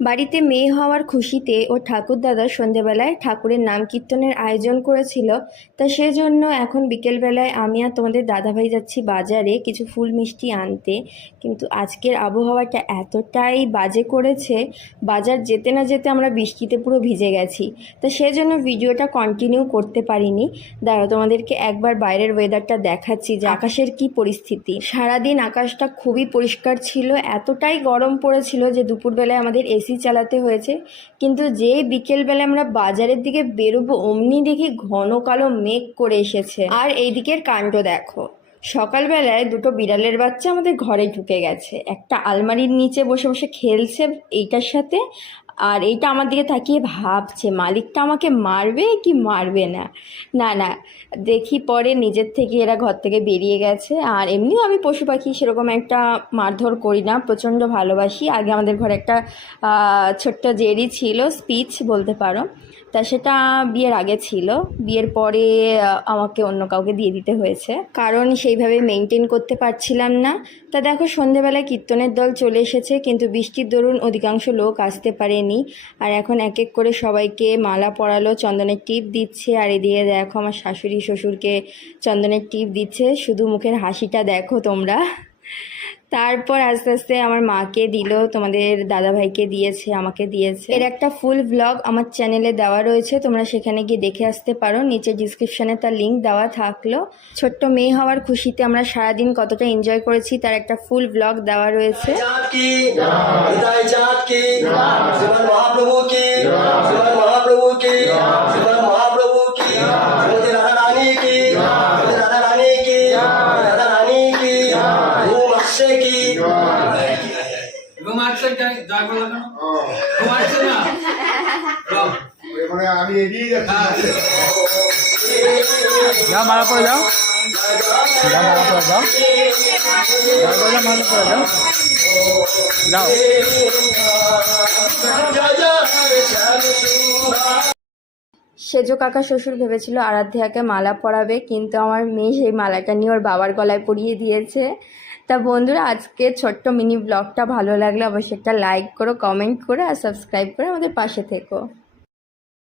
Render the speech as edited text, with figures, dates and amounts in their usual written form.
বাড়িতে মেয়ে হওয়ার খুশিতে ও ঠাকুরদাদা সন্ধেবেলায় ঠাকুরের নাম কীর্তনের আয়োজন করেছিল। তা সেজন্য এখন বিকেলবেলায় আমি আর তোমাদের দাদাভাই যাচ্ছি বাজারে কিছু ফুল মিষ্টি আনতে। কিন্তু আজকের আবহাওয়াটা এতটাই বাজে করেছে, বাজার যেতে না যেতে আমরা বৃষ্টিতে পুরো ভিজে গেছি। তা সেজন্য ভিডিওটা কন্টিনিউ করতে পারিনি। দাঁড়াও, তোমাদেরকে একবার বাইরের ওয়েদারটা দেখাচ্ছি যে আকাশের কি পরিস্থিতি। সারাদিন আকাশটা খুবই পরিষ্কার ছিল, এতটাই গরম পড়েছিল যে দুপুরবেলায় আমাদের এসি চালাতে হয়েছে। কিন্তু যেই বিকেলবেলা আমরা বাজারের দিকে বেরোবো অমনি দেখি ঘন কালো মেঘ করে এসেছে। আর এই দিকের কাণ্ড দেখো, সকালবেলায় দুটো বিড়ালের বাচ্চা আমাদের ঘরে ঢুকে গেছে, একটা আলমারির নিচে বসে বসে খেলছে এইটার সাথে, আর এইটা আমার দিকে তাকিয়ে ভাবছে মালিকটা আমাকে মারবে কি মারবে না। না না, দেখি পরে নিজের থেকে এরা ঘর থেকে বেরিয়ে গেছে। আর এমনিও আমি পশু পাখি সেরকম একটা মারধর করি না, প্রচণ্ড ভালোবাসি। আগে আমাদের ঘরে একটা ছোট্ট জেরি ছিল, স্পিচ বলতে পারো। তা সেটা বিয়ের আগে ছিল, বিয়ের পরে আমাকে অন্য কাউকে দিয়ে দিতে হয়েছে, কারণ সেইভাবে মেনটেন করতে পারছিলাম না। তা দেখো, সন্ধেবেলায় কীর্তনের দল চলে এসেছে, কিন্তু বৃষ্টির দরুন অধিকাংশ লোক আসতে পারেনি। আর এখন এক এক করে সবাইকে মালা পরালো, চন্দনের টিপ দিচ্ছে। আর এদিকে দেখো আমার শাশুড়ি শ্বশুরকে চন্দনের টিপ দিচ্ছে, শুধু মুখের হাসিটা দেখো তোমরা। তারপর আস্তে আস্তে আমার মাকে দিল, তোমাদের দাদাভাইকে দিয়েছে, আমাকে দিয়েছে। এর একটা ফুল ব্লগ আমার চ্যানেলে দেওয়া রয়েছে, তোমরা সেখানে গিয়ে দেখে আসতে পারো, নিচে ডিসক্রিপশানে তার লিঙ্ক দেওয়া থাকলো। ছোট্ট মেয়ে হওয়ার খুশিতে আমরা সারাদিন কতটা এনজয় করেছি তার একটা ফুল ব্লগ দেওয়া রয়েছে। আমি এগিয়ে যাচ্ছি, যাও মারা পড়ে যাও, মারা পড়ে যাও, মারা পড়ে যাও, যাও। সেজো কাকা শ্বশুর ভেবেছিল আরাধ্যাকে মালা পরাবে, কিন্তু আমার মেয়ে সেই মালাটা নিয়ে ওর বাবার গলায় পরিয়ে দিয়েছে। তা বন্ধুরা, আজকে ছোট্ট মিনি ব্লগটা ভালো লাগলে অবশ্যই একটা লাইক করো, কমেন্ট করো আর সাবস্ক্রাইব করে আমাদের পাশে থেকো।